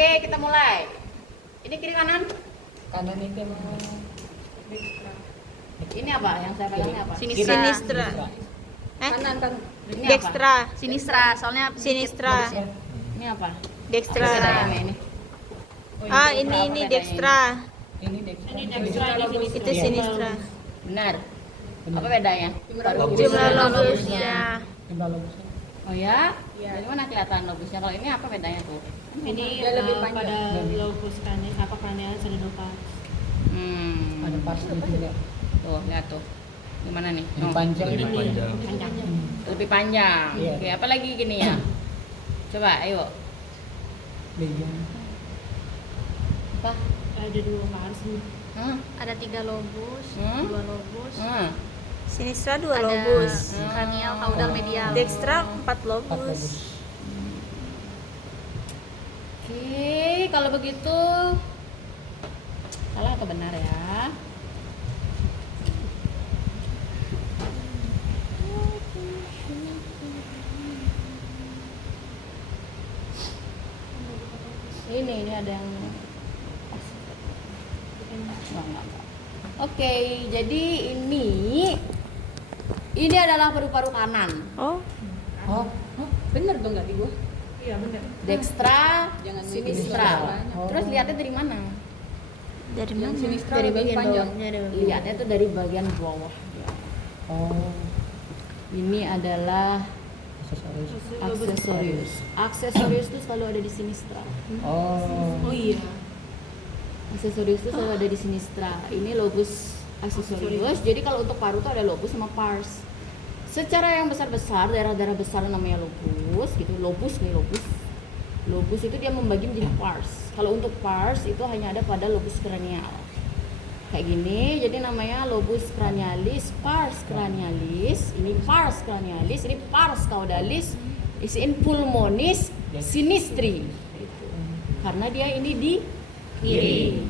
Oke, kita mulai. Ini kiri kanan. Kanan itu Ini apa? Yang saya pegang ini apa? Sinistra. Sinistra. Kanan kan. Ini Dextra. Sinistra, soalnya Sinistra. Ini apa? Dextra. Apa bedanya ini? Ah, ini Dextra. Ini Dextra. Itu Sinistra. Benar. Apa bedanya? Jumlah lobusnya. Jumlah lobusnya. Oh ya? Dari mana kelihatan lobusnya? Kalau ini apa bedanya tuh? ini lebih panjang. pada lobus cranialis ada lupa. Ada parsnya juga. Tuh, lihat tuh. Gimana nih? Lebih Oh, panjang. Panjang. lebih panjang. Iya. Oke, apa lagi gini ya? Coba, ayo. Bagian. Apa? Ada dua pars nih. Hah? Ada 3 lobus, Hmm? 2 lobus. Hah? Sinistra 2 Ada lobus. kranial, kaudal, medial. Dextra 4 4 lobus. lobus. Oke, kalau begitu salah atau benar ya? Ini ada yang enggak. Oke, jadi ini adalah paru-paru kanan. Oh, Oh, bener dong nggak di gua? Iya, benar. Dextra, Jangan sinistra. Oh. Terus lihatnya dari mana? Dari mana? Dari bagian panjang. bawah. Lihatnya tuh dari bagian bawah. oh, Ini adalah aksesoris. aksesorius. Aksesorius itu selalu ada di sinistra. Oh, Oh iya. Aksesorius itu selalu ada di sinistra. Ini lobus aksesorius. Jadi kalau untuk paru tuh ada lobus sama pars. Secara yang besar-besar, daerah-daerah besar namanya lobus gitu. Lobus. Lobus itu dia membagi menjadi pars. Kalau untuk pars itu hanya ada pada lobus cranial. Kayak gini, jadi namanya lobus cranialis, pars cranialis, ini pars cranialis, ini pars caudalis, isiin pulmonis, sinistri. Gitu. Karena dia ini di kiri.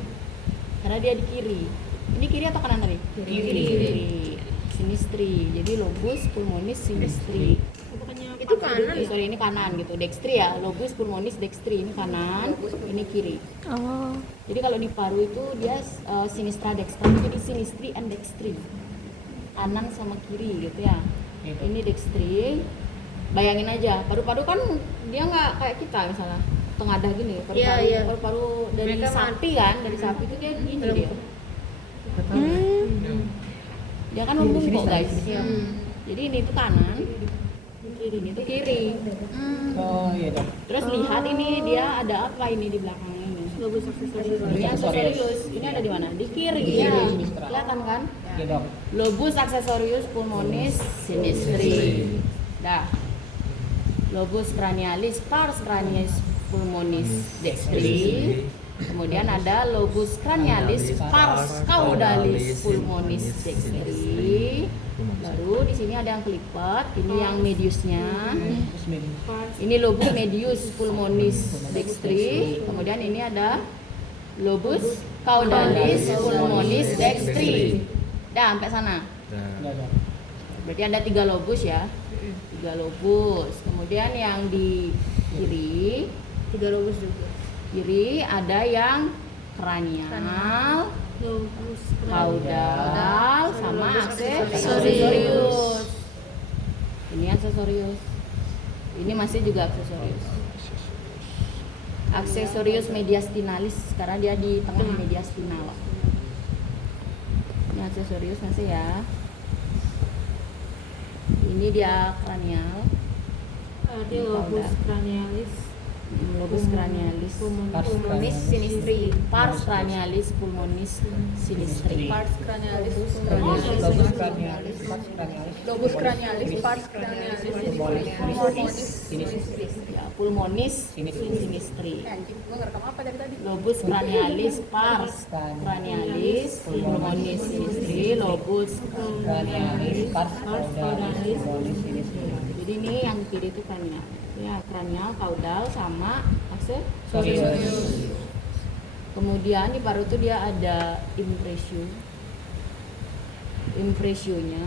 Karena dia di kiri. Ini kiri atau kanan tadi? Kiri. Sinistri. Jadi lobus pulmonis sinistri. Bukannya Itu kanan. Sorry, ini kanan gitu. Dextri ya, lobus pulmonis dextri, ini kanan, ini kiri. Oh, Jadi kalau di paru itu dia sinistra dextra, jadi sinistri and dextri, kanan sama kiri gitu ya. Gitu. Ini dextri. Bayangin aja, paru-paru kan dia nggak kayak kita misalnya tengadah gini. Paru-paru, Iya, iya. paru-paru dari Mereka sapi kan, dari sapi itu dia gini dia. Dia kan membungkuk Sinistra. guys. Jadi ini tuh kanan, ini tuh kiri. Oh, iya dong. Terus lihat ini dia ada apa ini di belakangnya ini. lobus aksesorius. Ini aksesorius. Ini ada di mana? Di kiri. Di kiri, Ya. sinistra. Kelihatan kan? Iya dong. Lobus aksesorius pulmonis sinistri. Dah. Lobus cranialis pars cranialis pulmonis dextri. Kemudian ada lobus cranialis pars caudalis pulmonis dextri. Baru di sini ada yang kelipat, ini yang mediusnya. Terus medium. Ini lobus medius pulmonis dextri. Kemudian ini ada lobus caudalis pulmonis dextri. Dah sampai sana. Enggak ada. Berarti ada 3 lobus ya. 3 lobus. Kemudian yang di kiri, 3 lobus juga. kiri ada yang kranial, Lobus kaudal, sama aksesorius. aksesorius. Ini aksesorius. Ini masih juga aksesorius. Aksesorius mediastinalis karena dia di tengah mediastinal. Ini aksesorius masih ya. Ini dia kranial, ada lobus cranialis, lobus cranialis, Pars Pulmonis sinistri. pars cranialis, pulmonis sinistri. Pars cranialis. Lobus cranialis, pars cranialis. Lobus cranialis, pars cranialis. Pulmonis sinistri. Ya, pulmonis Sinistri. sinistri. Anjing, gua ngerekam apa dari tadi? Lobus cranialis, pars cranialis, pulmonis sinistri, lobus Cranialis, pars caudalis, pulmonis sinistri. Jadi ini yang kiri itu kranial. Ya, kranial, kaudal sama Sorry. aksesorius. Kemudian di paru itu dia ada impresio. Impresionya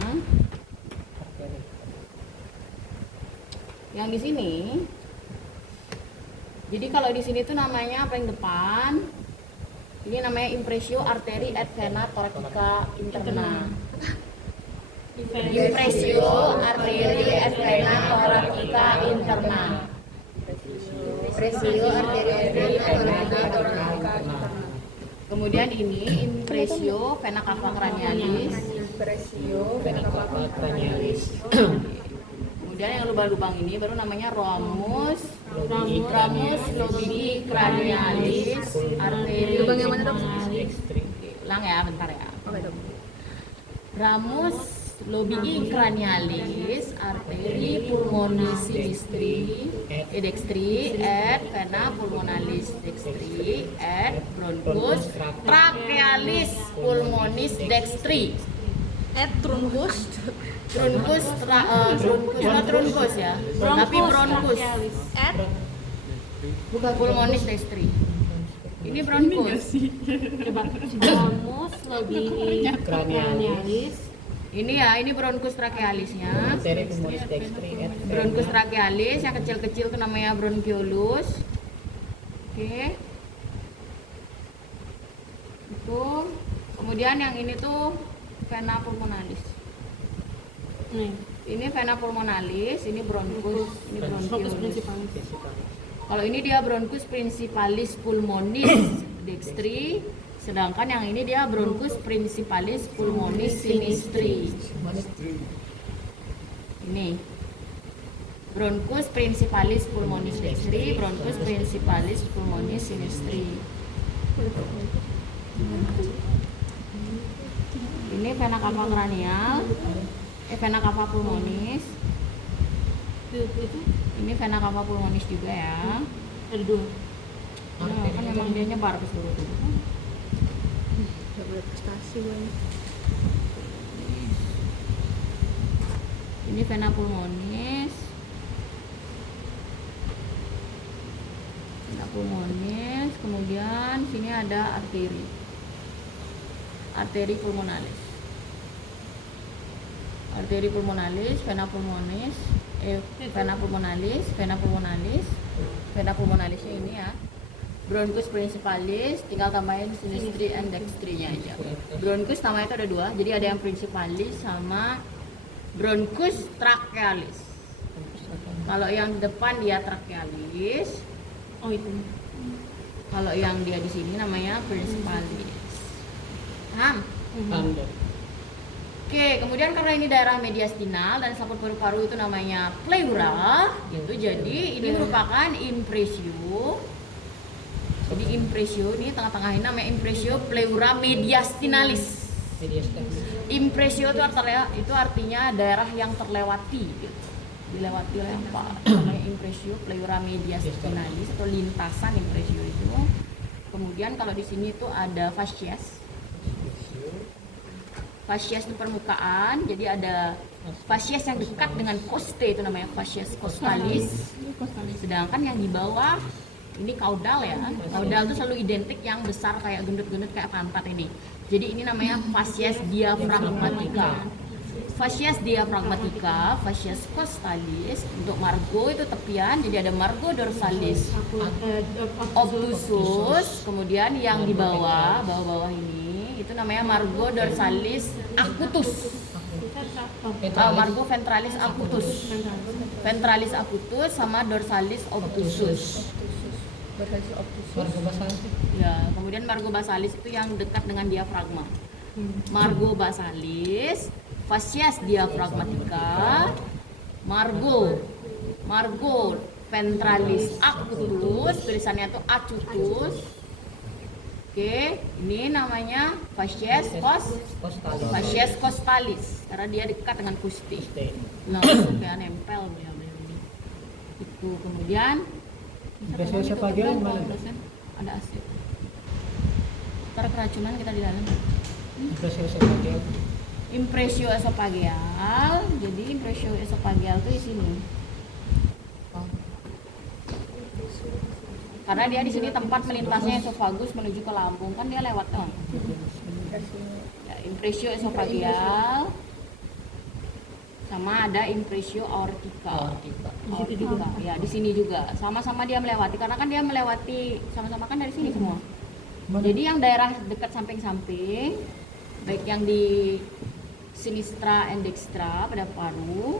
yang di sini Jadi kalau di sini tuh namanya paling depan, ini namanya impressio arteri et vena thoracica interna. Impressio arteri et vena thoracica interna. Impressio arteri Kemudian ini impressio vena cava cranialis. Impressio Cranialis. Kemudian yang lubang-lubang ini baru namanya ramus lobigi cranialis arteri. Lubang yang mana, Dok? Ulang ya, bentar ya. Oke, Dok. Ramus lobigi cranialis arteri pulmonis sinistri dextri et vena pulmonalis dextri et bronchus trachealis pulmonis dextri. Truncus. Bronchus truncus ya, tapi bronchus bukan pulmonis dextri. Ini bronchus. Coba. Ramus lobigi cranialis. Ini ya, ini bronchus trachealisnya. Arteri pulmonis dextri et Bronchus trachealis yang kecil-kecil itu namanya bronchiolus. Oke. Itu. Kemudian yang ini tuh vena pulmonalis. Nih, Ini vena pulmonalis, ini bronchus, ini fokus bronchiolus. principalis. Kalau ini dia bronchus principalis pulmonis dextri, sedangkan yang ini dia bronchus principalis pulmonis sinistri. Ini bronchus principalis pulmonis dextri, bronchus principalis pulmonis sinistri. Ini vena cava cranial, vena cava pulmonis. Itu Ini vena cava pulmonis juga ya. ada dua. Nah, kan memang dia nyebar ke seluruh tubuh. Gak boleh prestasi gue. Ini vena pulmonis. Vena pulmonis, kemudian sini ada arteri. Arteri pulmonalis. Arteri pulmonalis, vena pulmonis, vena pulmonalis, vena pulmonalis. Vena pulmonalisnya ini ya. Bronchus principalis, tinggal tambahin sinistri and dextrinya aja. Bronchus namanya itu ada dua, jadi ada yang principalis sama bronchus trachealis. Kalau yang di depan dia trachealis, Oh itu. kalau yang dia di sini namanya principalis. Paham? Oke, kemudian karena ini daerah mediastinal dan selaput paru-paru itu namanya pleura, gitu. Jadi ini merupakan impressio. Jadi impressio ini tengah-tengah ini namanya impressio pleura mediastinalis. Impressio itu artinya daerah yang terlewati, gitu. Dilewati oleh apa? Namanya impressio pleura mediastinalis atau lintasan impressio itu. Kemudian kalau di sini tuh ada fascies. Fascies itu permukaan, jadi ada fascies yang dekat dengan costae itu namanya fascies costalis. Sedangkan yang di bawah ini caudal ya. Caudal itu selalu identik yang besar kayak gendut-gendut kayak pantat ini. Jadi ini namanya fascies diaphragmatica. Fascies diaphragmatica, fascies costalis. Untuk margo itu tepian, jadi ada margo dorsalis obtusus. Kemudian yang di bawah ini itu namanya margo dorsalis acutus. Margo ventralis acutus. Ventralis acutus sama dorsalis obtusus. Margo basalis. Ya, kemudian margo basalis itu yang dekat dengan diafragma. Margo basalis, fascies diaphragmatica, margo ventralis acutus, tulisannya tuh acutus. Oke, ini namanya fascies costalis karena dia dekat dengan costae. Langsung kayak nempel ya ini. Itu kemudian Impressio esophageal mana? ada asid. Ntar keracunan kita di dalam. Impressio esophageal. Impressio esophageal. Jadi impressio esophageal itu di sini. Karena dia di sini tempat melintasnya esofagus menuju ke lambung, kan dia lewat dong. Ya, impressio esophageal sama ada impressio aortica. Aortica. Aortica. Ya, di sini juga. Sama-sama dia melewati karena kan dia melewati sama-sama kan dari sini semua. Jadi yang daerah dekat samping-samping, baik yang di sinistra and dextra pada paru,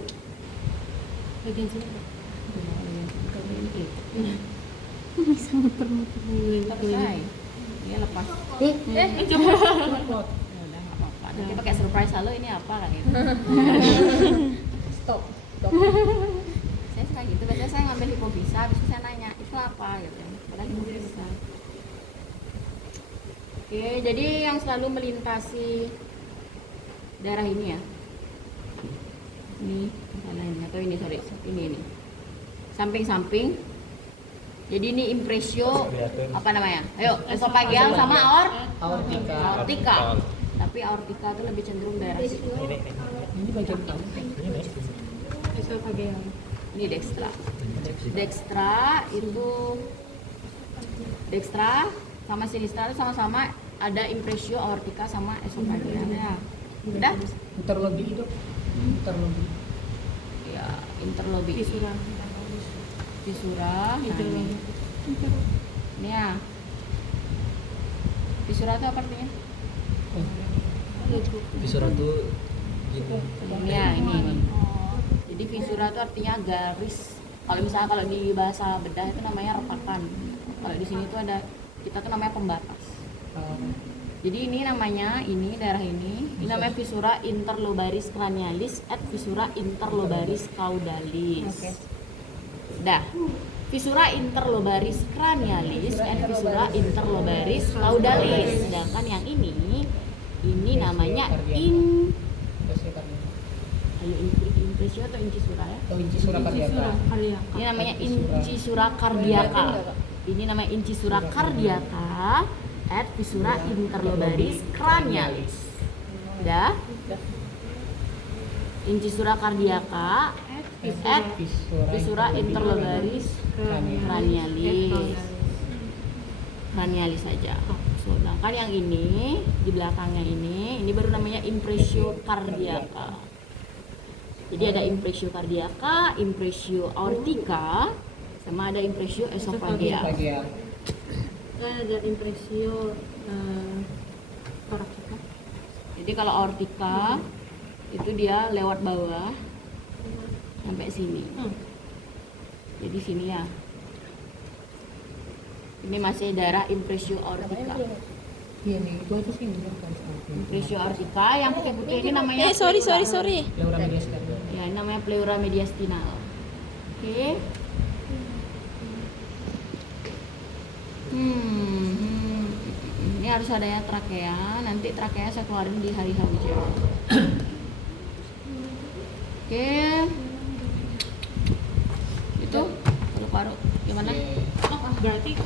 bagian sini. kita selesai. Ini lepas. Coba. Ya udah nggak apa-apa. Nanti pakai surprise halo ini apa kan gitu. Stop. Saya suka gitu. Biasanya saya ngambil hipofisa, habis itu saya nanya itu apa gitu. Padahal hipofisa. Oke, jadi yang selalu melintasi daerah ini ya. Ini mana ini atau ini sorry, ini. Samping-samping. Jadi ini impressio apa namanya? Ayo, esophageal sama Aortica. aortica. Tapi aortica itu lebih cenderung daerah situ. Ini bagian kamu. Esophageal. Ini dextra. Dextra itu dextra sama sinistra itu sama-sama ada impressio aortica sama esophageal ya. Udah? Interlobi itu. Interlobi. Ya, interlobi. Visura. Visura. Nah, ini. Ini ya. Visura itu apa artinya? Visura tuh gini. Ini ya, ini. Jadi visura itu artinya garis. Kalau misalnya kalau di bahasa bedah itu namanya retakan. Kalau di sini tuh ada kita tuh namanya pembatas. Jadi ini namanya daerah ini namanya visura interlobaris cranialis et visura interlobaris caudalis. Dah. Visura interlobaris cranialis et visura interlobaris caudalis. Sedangkan yang ini namanya ayo impressio atau incisura ya? Atau incisura cardiaca. Ini namanya incisura cardiaca. Ini namanya incisura cardiaca et visura interlobaris cranialis. Udah? Incisura cardiaca et visura interlobaris cranialis. Cranialis saja. Sedangkan yang ini di belakangnya ini baru namanya impressio cardiaca. Jadi ada impressio cardiaca, impressio aortica, sama ada impressio esophageal. Esophageal. Ada impressio thoracica. Jadi kalau aortica itu dia lewat bawah sampai sini. Jadi sini ya. Ini masih daerah impressio aortica. Iya nih, itu aja sih bukan. Impressio aortica yang putih-putih ini namanya sorry. Pleura mediastinal. ya, ini namanya pleura mediastinal. Oke. Ini harus adanya trakea. Nanti trakea saya keluarin di hari Hauja. Oke. Itu kalau paru gimana? Oh, berarti itu